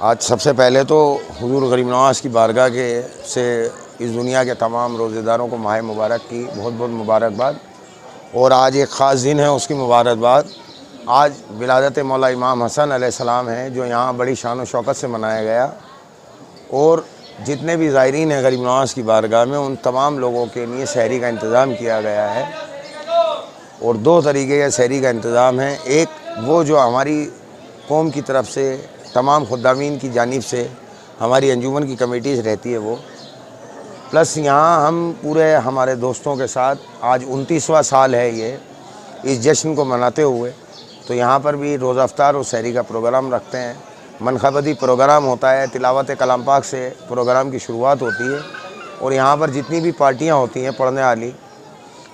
आज सबसे पहले तो हुजूर गरीब नवाज़ की बारगाह के से इस दुनिया के तमाम रोज़ेदारों को माह मुबारक की बहुत बहुत मुबारकबाद। और आज एक ख़ास दिन है, उसकी मुबारकबाद। आज विलादत मौला इमाम हसन अलैहिस्सलाम है, जो यहाँ बड़ी शान व शौकत से मनाया गया। और जितने भी ज़ायरीन हैं गरीब नवाज़ की बारगाह में, उन तमाम लोगों के लिए सहरी का इंतज़ाम किया गया है। और दो तरीके के सहरी का इंतज़ाम है। एक वो जो हमारी कौम की तरफ से तमाम खुद्दामीन की जानिब से हमारी अंजुमन की कमेटीज़ रहती है वो, प्लस यहाँ हम पूरे हमारे दोस्तों के साथ आज 29वां साल है ये इस जश्न को मनाते हुए। तो यहाँ पर भी रोज़ा अफ्तार और सहरी का प्रोग्राम रखते हैं। मनखबती प्रोग्राम होता है, तिलावत कलाम पाक से प्रोग्राम की शुरुआत होती है। और यहाँ पर जितनी भी पार्टियाँ होती हैं पढ़ने वाली,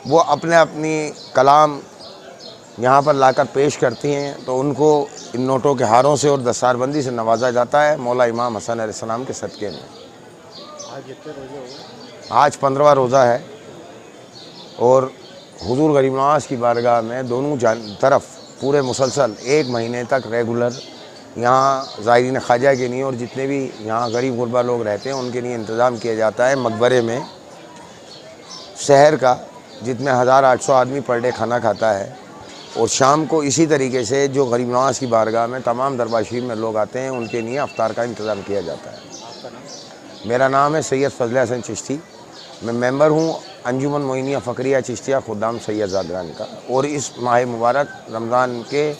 वो अपने अपनी कलाम यहाँ पर लाकर पेश करती हैं। तो उनको इन नोटों के हारों से और दस्तारबंदी से नवाजा जाता है मौला इमाम हसन अलैहिस्सलाम के सदक़े में। आज कितने रोजे हो गए? आज 15वां रोज़ा है। और हुजूर गरीब नवाज़ की बारगाह में दोनों तरफ पूरे मुसलसल 1 महीने तक रेगुलर यहाँ ज़ायरीन ख्वाजा के लिए और जितने भी यहाँ गरीब गुरबा लोग रहते हैं उनके लिए इंतज़ाम किया जाता है मकबरे में शहर का, जितने 1800 आदमी पर डे खाना खाता है। और शाम को इसी तरीके से जो गरीब नवाज़ की बारगाह में तमाम दरबार शरीफ में लोग आते हैं, उनके लिए अफ्तार का इंतज़ाम किया जाता है। आपका नाम? मेरा नाम है सैयद फजल हसन चिश्ती। मैं मेंबर हूँ अंजुमन मोइनिया फ़करिया चिश्तिया खुदाम सैयद ज़ादरान का। और इस माह मुबारक रमज़ान के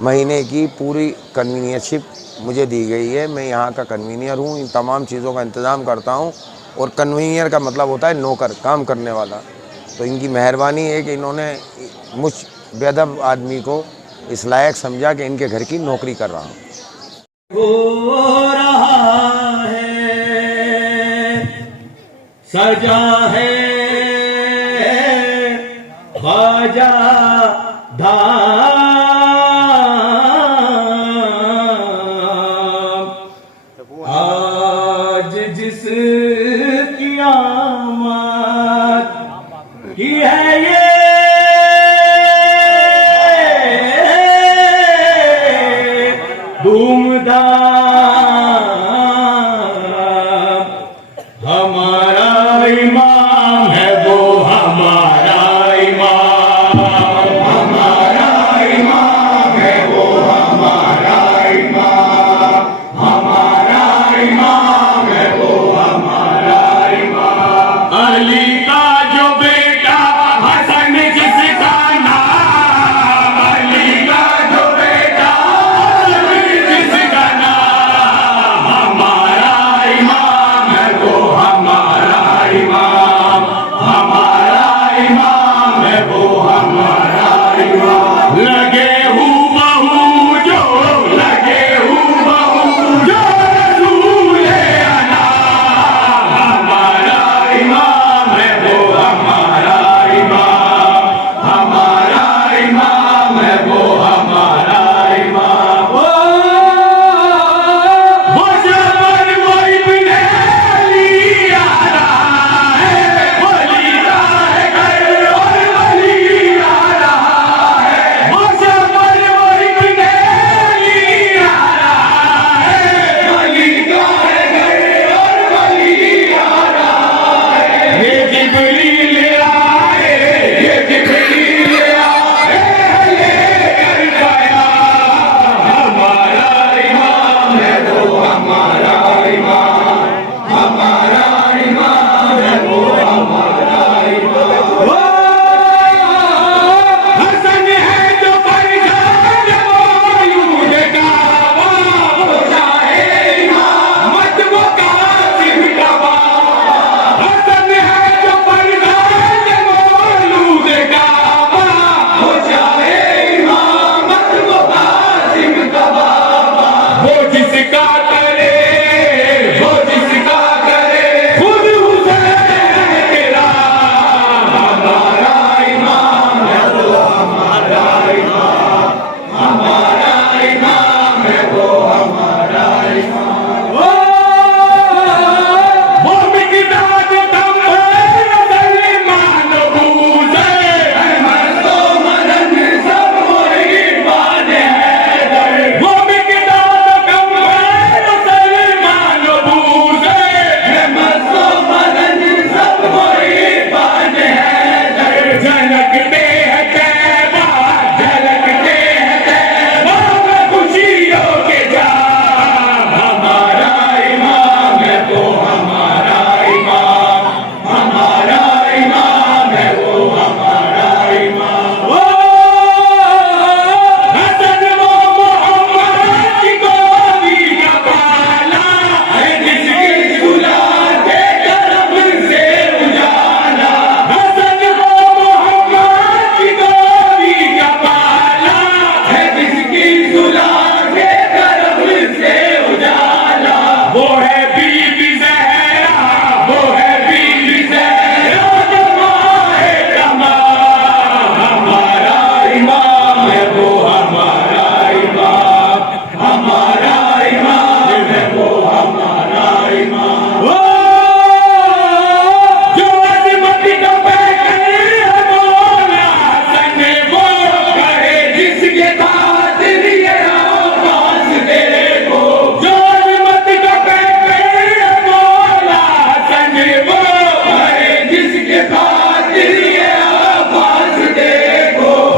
महीने की पूरी कन्वीनियरशिप मुझे दी गई है। मैं यहाँ का कन्वीनियर हूँ, इन तमाम चीज़ों का इंतज़ाम करता हूँ। और कन्वीनियर का मतलब होता है नौकर, काम करने वाला। तो इनकी मेहरबानी है कि इन्होंने मुझ बेअदब आदमी को इस लायक समझा कि इनके घर की नौकरी कर रहा हूँ। हो रहा है, सजा है ख्वाजा धाम, आज जिस क़यामत की है ये धूमधाम, हमारा इमाम है वो, हमारा इमाम, हमारा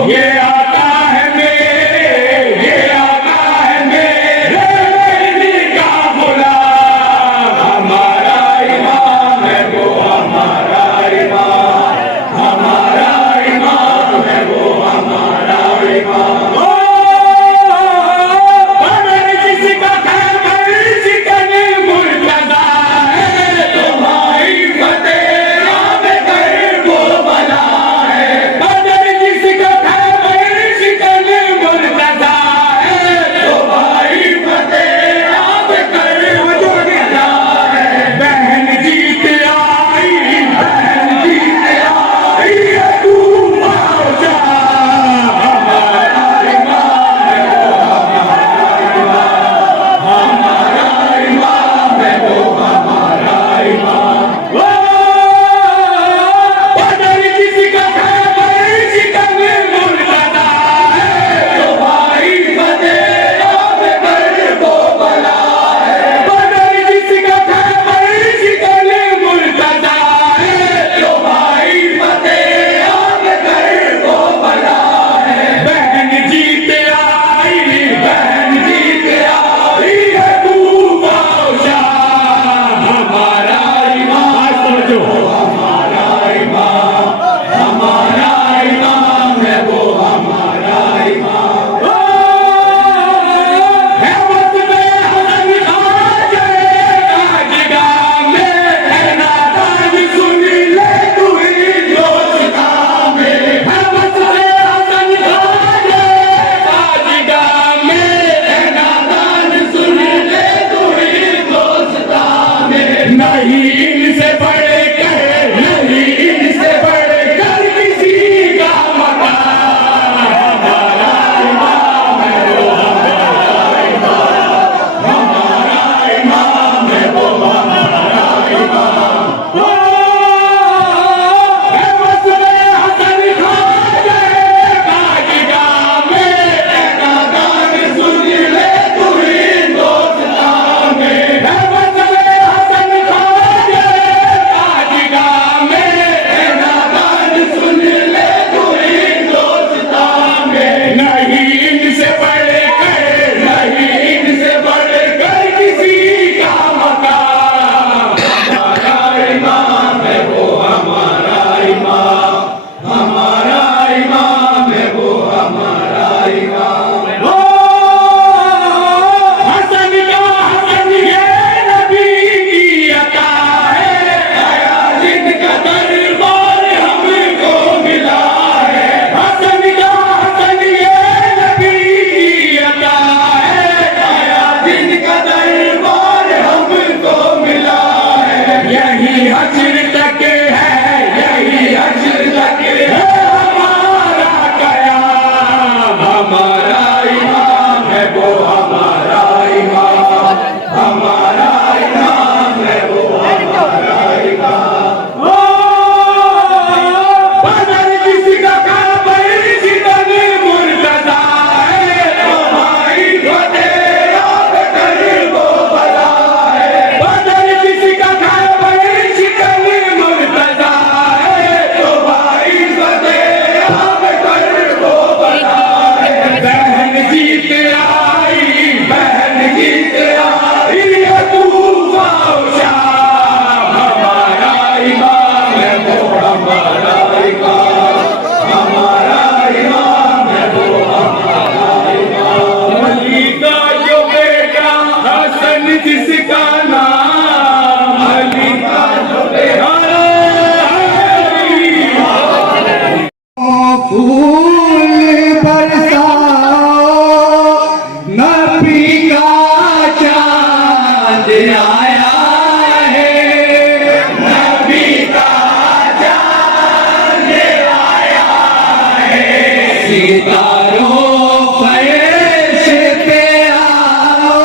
ये आता है मेरे, ये आता है मेरे मदीने का गुलाम। हमारा इमाम है वो, हमारा इमाम, हमारा इमाम है वो, हमारा इमाम। ओ बदर जिसका खैबर शिकन मुर्तज़ा है, तुम्हारी फतेह याद कर वो बला है। बदर जिसका खैबर शिकन मुर्तज़ा है, तुम्हारी फतेह याद कर वो बला है। बहन जीत आई, बहन जीत आई, तू बाजा। हमारा इमाम है वो, हमारा इमाम है वो, हमारा इमाम। ओ बदर जिसका खैबर शिकन मुर्तज़ा है, तुम्हारी फतेह याद कर वो बला है। बदर जिसका खैबर शिकन मुर्तज़ा है, तुम्हारी फतेह याद कर वो बला है। बहन जीत आई, बहन जीत आई, तू बाजा। हमारा इमाम, समझो, हमारा इमाम, हमारा इमाम है वो, हमारा इमाम। ओ है वक्त में हसन ख्वाजा काजिगा में, है नादान सुन ले तू हिंदुस्तान में। है वक्त में हसन ख्वाजा काजिगा में, है नादान सुन ले तू हिंदुस्तान में। नहीं इनसे बढ़कर, नहीं इनसे बढ़कर किसी का मकाम। हमारा इमाम है वो, हमारा इमाम, हमारा इमाम है वो, हमारा इमाम। ओ है वस्ले हसन ख्वाजा काजिगा में, है नादान सुन ले तू हिंदुस्तान में। है वस्ले हसन ख्वाजा काजिगा में, है नादान सुन ले तू हिंदुस्तान में। नहीं इनसे बढ़कर, नहीं इनसे बढ़कर किसी का मकाम। हमारा इमाम है वो, हमारा इमाम, हमारा इमाम है वो, हमारा इमाम। ओ हसन का हसन ये नबी की अता है, आया जिनका दरबार हमको मिला है। हसन का हसन ये नबी की अता है, आया जिनका दरबार हमको मिला है। यही हश्र तक है, यही हश्र तक है हमारा कयाम। हमारा इमाम है वो, हमारा इमाम, हमारा इमाम है वो, हमारा इमाम। ओ बदर जिसका खैबर शिकन मुर्तज़ा है, तुम्हारी फतेह याद कर वो बला है। बदर जिसका खैबर शिकन मुर्तज़ा है, तुम्हारी फतेह याद कर वो बला है। बहन जीत आई, बहन जीत आई, तू बाजा। हमारा इमाम है वो, हमारा इमाम, हमारा इमाम है वो, हमारा इमाम। अली का जो बेटा हसन जिसका नाम, अली का जो बेटा फूल बरसाओ, नबी का चाँद आया है। नबी का चाँद आया है। सितारों फर्श पे आओ,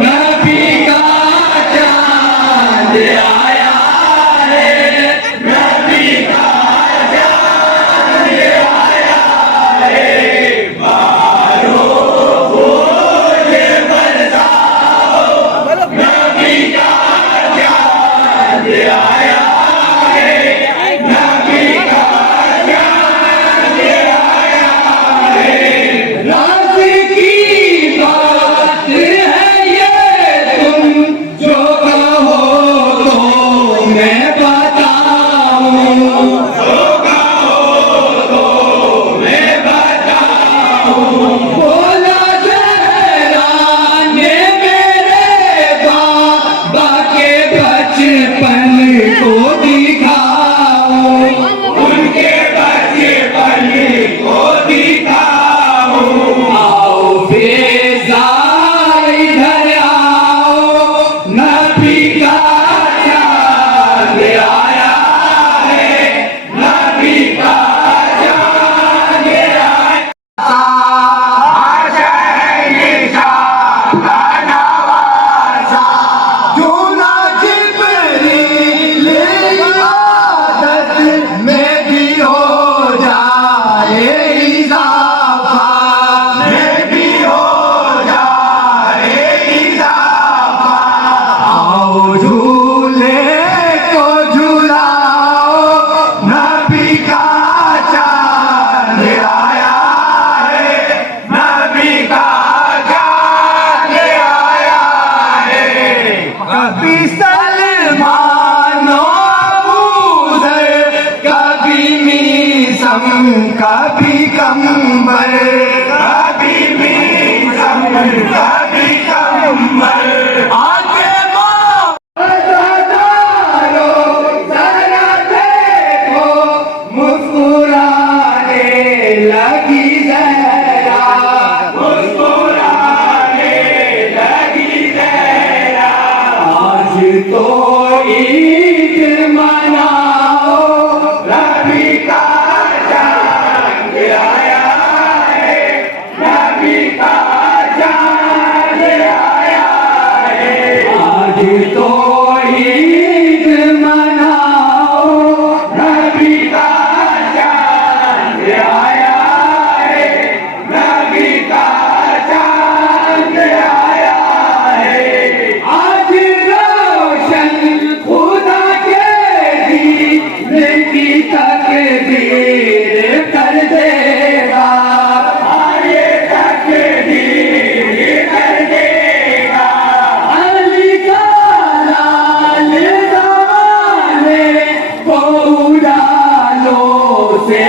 नबी का चाँद आया है। नबी का जूना जिब्रील इबादत में भी हो जाए इजाफा, में भी हो जाए इजाफा। आओ झूले को झूलाओ, नबी का चांद आया है, नबी का चांद आया है। कभी सलमान अबू ज़र, कभी मीसम, कभी कंबर, कभी मीसम, कभी कंबर। आगे वफादारो जरा देखो, मुस्कुराने लगी ज़हरा, मुस्कुराने लगी ज़हरा। आज तो ईद मनाओ, नबी का चांद आया है, नबी का चांद आया है। आज तो ईद मनाओ, नबी का चांद आया है, नबी का चांद आया है। आज रोशन खुदा के दीन की तकदीर कर देगा, ये तकदीर कर देगा। अली का लाल जमाने को उड़ालों से